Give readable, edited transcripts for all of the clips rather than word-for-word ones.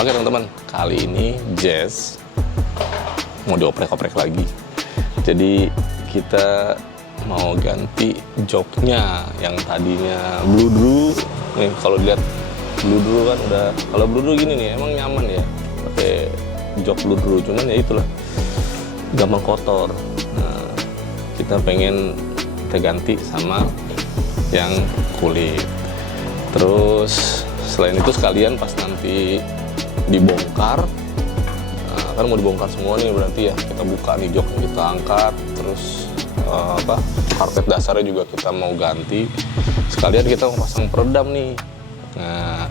Oke teman-teman, kali ini Jazz mau dioprek-oprek lagi. Jadi kita mau ganti joknya yang tadinya bludru. Nih kalau lihat bludru kan udah, kalau bludru gini nih emang nyaman ya pakai jok bludru, cuman ya itulah gampang kotor. Nah, kita pengen kita ganti sama yang kulit. Terus selain itu sekalian pas nanti dibongkar, nah, kan mau dibongkar semua nih berarti ya kita buka nih jok, kita angkat, terus karpet dasarnya juga kita mau ganti, sekalian kita mau pasang peredam nih. Nah,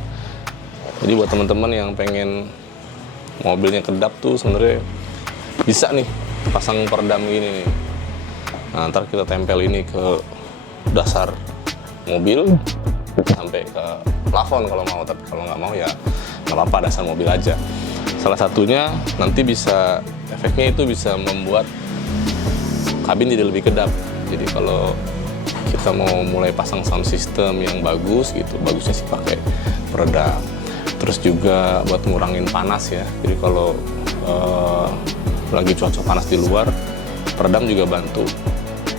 jadi buat teman-teman yang pengen mobilnya kedap tuh sebenarnya bisa nih pasang peredam gini nih. Nah, ntar kita tempel ini ke dasar mobil sampai ke plafon kalau mau, tapi kalau nggak mau ya nggak apa-apa, dasar mobil aja. Salah satunya nanti bisa, efeknya itu bisa membuat kabin jadi lebih kedap. Jadi kalau kita mau mulai pasang sound system yang bagus gitu, bagusnya sih pakai peredam. Terus juga buat ngurangin panas ya, jadi kalau lagi cuaca panas di luar, peredam juga bantu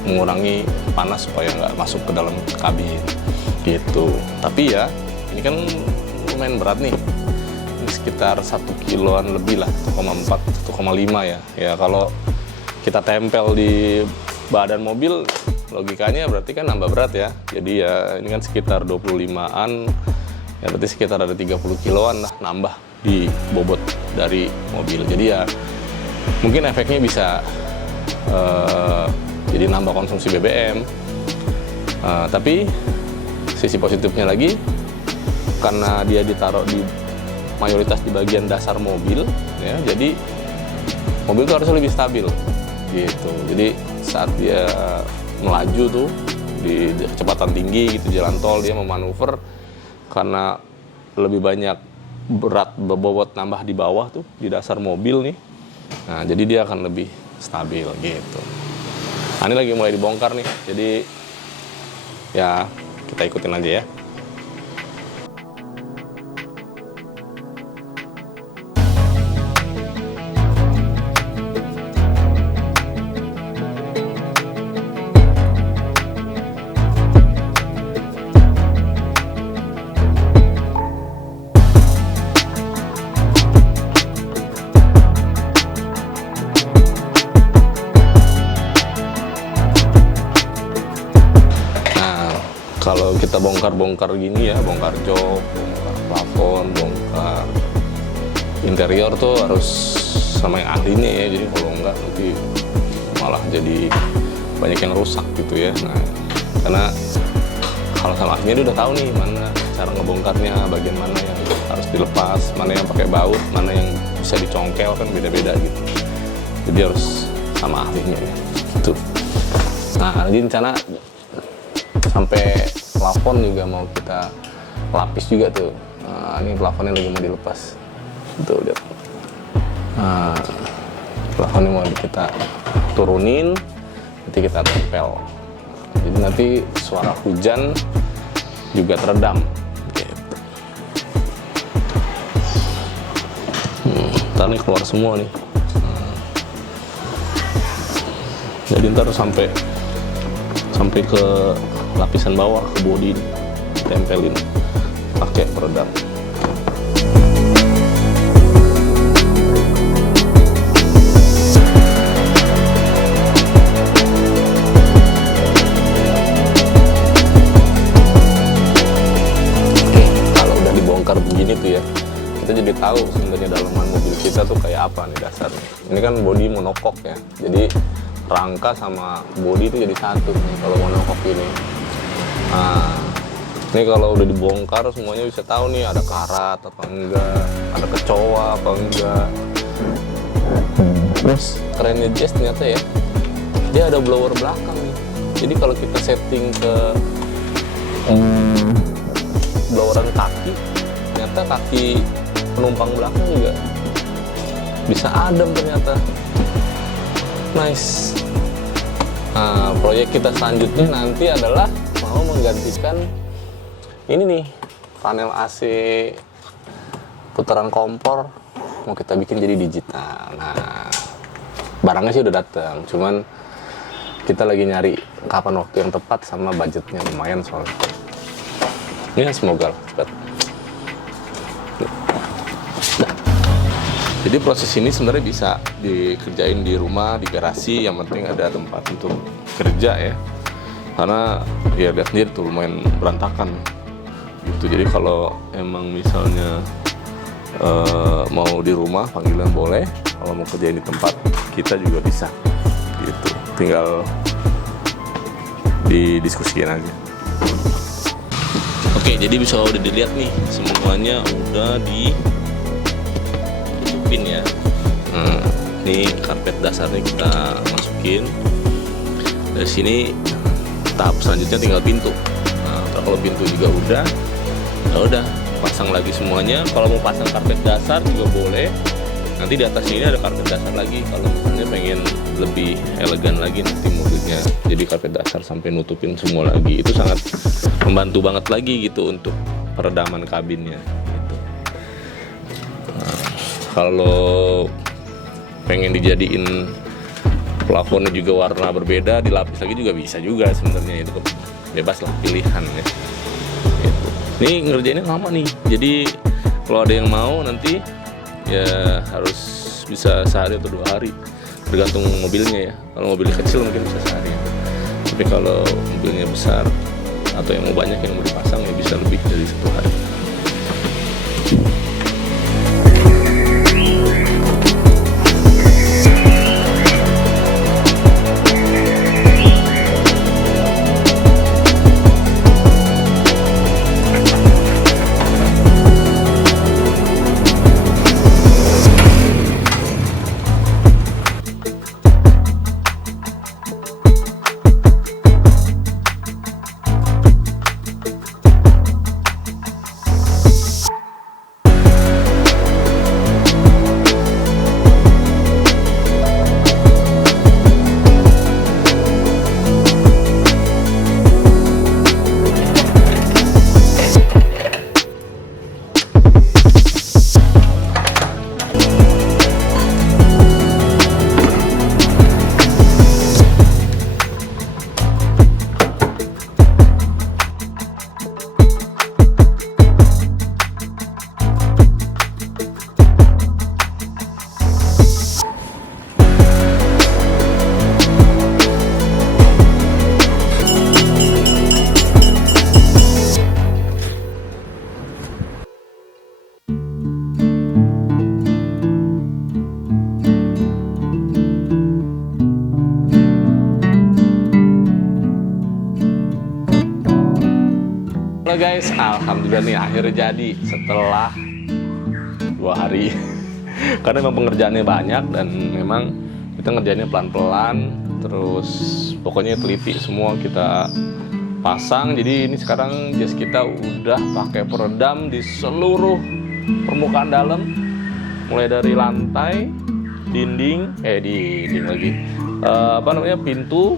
mengurangi panas supaya nggak masuk ke dalam kabin gitu. Tapi ya ini kan lumayan berat nih, ini sekitar 1 kiloan lebih lah, 1,4 1,5 ya. Ya kalau kita tempel di badan mobil logikanya berarti kan nambah berat ya. Jadi ya ini kan sekitar 25-an ya, berarti sekitar ada 30 kiloan lah nambah di bobot dari mobil. Jadi ya mungkin efeknya bisa jadi nambah konsumsi BBM. Tapi sisi positifnya lagi, karena dia ditaruh di mayoritas di bagian dasar mobil ya, jadi mobil itu harusnya lebih stabil gitu. Jadi saat dia melaju tuh di kecepatan tinggi gitu, jalan tol, dia memanuver karena lebih banyak berat bobot nambah di bawah tuh di dasar mobil nih. Nah, jadi dia akan lebih stabil gitu. Nah, ini lagi mulai dibongkar nih, jadi ya kita ikutin aja ya. Kalau kita bongkar-bongkar gini ya, bongkar jok, bongkar plafon, bongkar interior tuh harus sama yang ahlinya ya. Jadi kalau enggak nanti malah jadi banyak yang rusak gitu ya. Nah, karena kalau sama ahlinya dia udah tahu nih mana cara ngebongkarnya, bagian mana yang harus dilepas, mana yang pakai baut, mana yang bisa dicongkel, kan beda-beda gitu. Jadi harus sama ahlinya ya. Gitu. Nah, jadi rencana sampai plafon juga mau kita lapis juga tuh. Nah, ini plafonnya lagi mau dilepas tuh, lihat. Nah, plafonnya mau kita turunin, nanti kita tempel. Jadi nanti suara hujan juga teredam gitu. Ntar nih keluar semua nih. Jadi ntar sampai ke lapisan bawah, ke bodi, tempelin pakai peredam. Oke, kalau udah dibongkar begini tuh ya, kita jadi tahu sebenarnya dalaman mobil kita tuh kayak apa nih dasarnya. Ini kan bodi monokok ya, jadi rangka sama bodi itu jadi satu nih kalau monokok ini. Nah, ini kalau udah dibongkar semuanya bisa tahu nih ada karat apa enggak, ada kecoa apa enggak. Terus kerennya Jazz ternyata ya, dia ada blower belakang nih. Jadi kalau kita setting ke bloweran kaki, ternyata kaki penumpang belakang juga bisa adem ternyata. Nice. Nah, proyek kita selanjutnya nanti adalah mau menggantikan ini nih, panel AC putaran kompor mau kita bikin jadi digital. Nah, barangnya sih udah datang, cuman kita lagi nyari kapan waktu yang tepat sama budgetnya lumayan soalnya. Ya semoga lah cepat. Nah, jadi proses ini sebenarnya bisa dikerjain di rumah, di garasi, yang penting ada tempat untuk kerja ya. Karena ya lihat sendiri tuh lumayan berantakan gitu. Jadi kalau emang misalnya mau di rumah panggilan boleh, kalau mau kerjain di tempat kita juga bisa gitu, tinggal didiskusikan aja. Oke, jadi bisa udah dilihat nih semuanya udah ditutupin ya. Ini karpet dasarnya kita masukin. Dari sini tahap selanjutnya tinggal pintu. Nah, kalau pintu juga udah, ya udah pasang lagi semuanya. Kalau mau pasang karpet dasar juga boleh. Nanti di atas ini ada karpet dasar lagi. Kalau misalnya pengen lebih elegan lagi nanti mobilnya jadi karpet dasar sampai nutupin semua lagi. Itu sangat membantu banget lagi gitu untuk peredaman kabinnya. Gitu. Nah, kalau pengen dijadiin plafonnya juga warna berbeda, dilapis lagi juga bisa juga sebenarnya, itu bebas lah pilihan ya. Gitu. Ini ngerjainnya lama nih, jadi kalau ada yang mau nanti ya harus bisa sehari atau 2 hari, tergantung mobilnya ya. Kalau mobilnya kecil mungkin bisa sehari, tapi kalau mobilnya besar atau yang mau banyak yang mau dipasang ya bisa lebih dari 1 hari. Halo guys, alhamdulillah nih akhirnya jadi setelah 2 hari. Karena memang pengerjaannya banyak dan memang kita ngerjainnya pelan-pelan, terus pokoknya teliti semua kita pasang. Jadi ini sekarang jas kita udah pakai peredam di seluruh permukaan dalam, mulai dari lantai, dinding lagi, pintu,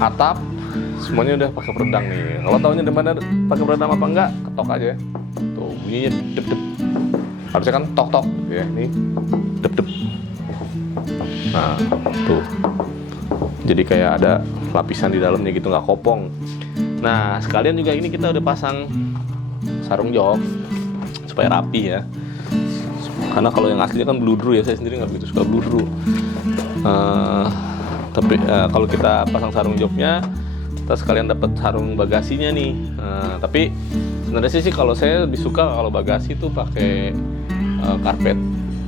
atap. Semuanya udah pakai peredam nih. Kalau tahunya di mana pakai peredam apa enggak, ketok aja. Tuh bunyinya dep-dep. Harusnya kan tok-tok ya, ini dep-dep. Nah, tuh. Jadi kayak ada lapisan di dalamnya gitu, nggak kopong. Nah, sekalian juga ini kita udah pasang sarung jok supaya rapi ya. Karena kalau yang aslinya kan bludru ya, saya sendiri nggak begitu suka bludru. Tapi kalau kita pasang sarung joknya, kita sekalian dapat sarung bagasinya nih. Tapi sebenarnya sih kalau saya lebih suka kalau bagasi tuh pakai karpet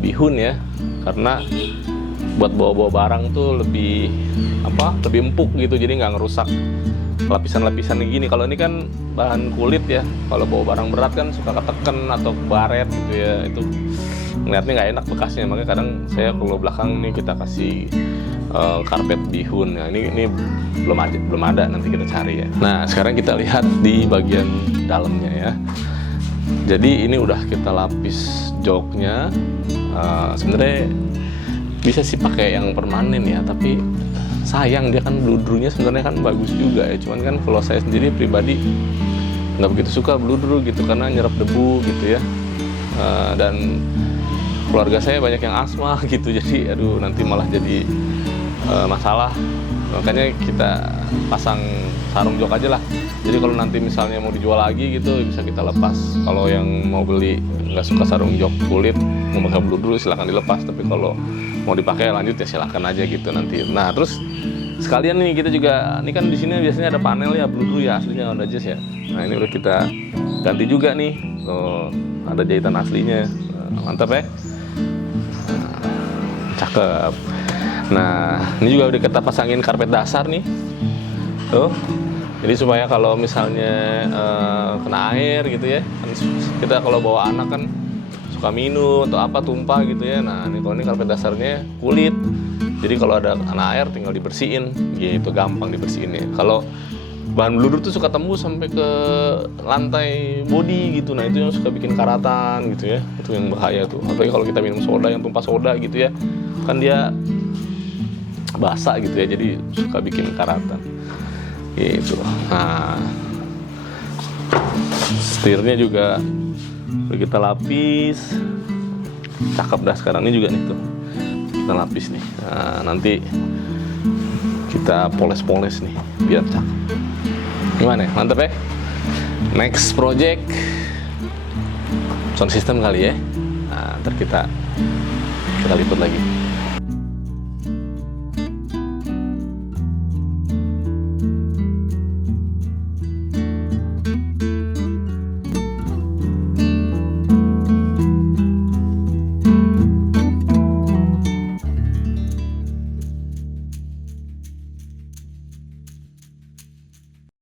bihun ya, karena buat bawa-bawa barang tuh lebih empuk gitu, jadi nggak ngerusak lapisan-lapisan gini. Kalau ini kan bahan kulit ya, kalau bawa barang berat kan suka keteken atau baret gitu ya, itu ngeliatnya nggak enak bekasnya. Makanya kadang saya kalau belakang nih kita kasih karpet bihun. Nah, ini belum ada, nanti kita cari ya. Nah, sekarang kita lihat di bagian dalamnya ya. Jadi ini udah kita lapis joknya. Sebenarnya bisa sih pakai yang permanen ya, tapi sayang dia kan bludrunya sebenarnya kan bagus juga ya. Cuman kan kalau saya sendiri pribadi nggak begitu suka bludru gitu, karena nyerap debu gitu ya. Dan keluarga saya banyak yang asma gitu, jadi aduh nanti malah jadi masalah. Makanya kita pasang sarung jok aja lah. Jadi kalau nanti misalnya mau dijual lagi gitu bisa kita lepas. Kalau yang mau beli nggak suka sarung jok kulit, mau pakai bludru silahkan dilepas. Tapi kalau mau dipakai lanjut ya silahkan aja gitu nanti. Nah terus sekalian nih kita juga, ini kan di sini biasanya ada panel ya bludru ya aslinya Honda Jazz ya. Nah ini udah kita ganti juga nih. Tuh, ada jahitan aslinya. Mantap ya. Cakep. Nah ini juga udah kita pasangin karpet dasar nih. Tuh. Jadi supaya kalau misalnya kena air gitu ya, kan kita kalau bawa anak kan suka minum atau apa tumpah gitu ya. Nah ini kalau ini karpet dasarnya kulit, jadi kalau ada kena air tinggal dibersihin, gitu gampang dibersihinnya. Kalau bahan bludru tuh suka tembus sampai ke lantai bodi gitu, nah itu yang suka bikin karatan gitu ya, itu yang bahaya tuh. Apalagi kalau kita minum soda yang tumpah soda gitu ya, kan dia basah gitu ya, jadi suka bikin karatan. Gitu. Nah, setirnya juga udah kita lapis, cakep dah sekarang ini juga nih tuh, kita lapis nih. Nah, nanti kita poles-poles nih biar cakep. Gimana? Mantep ya? Next project sound system kali ya. Nah, ntar kita liput lagi.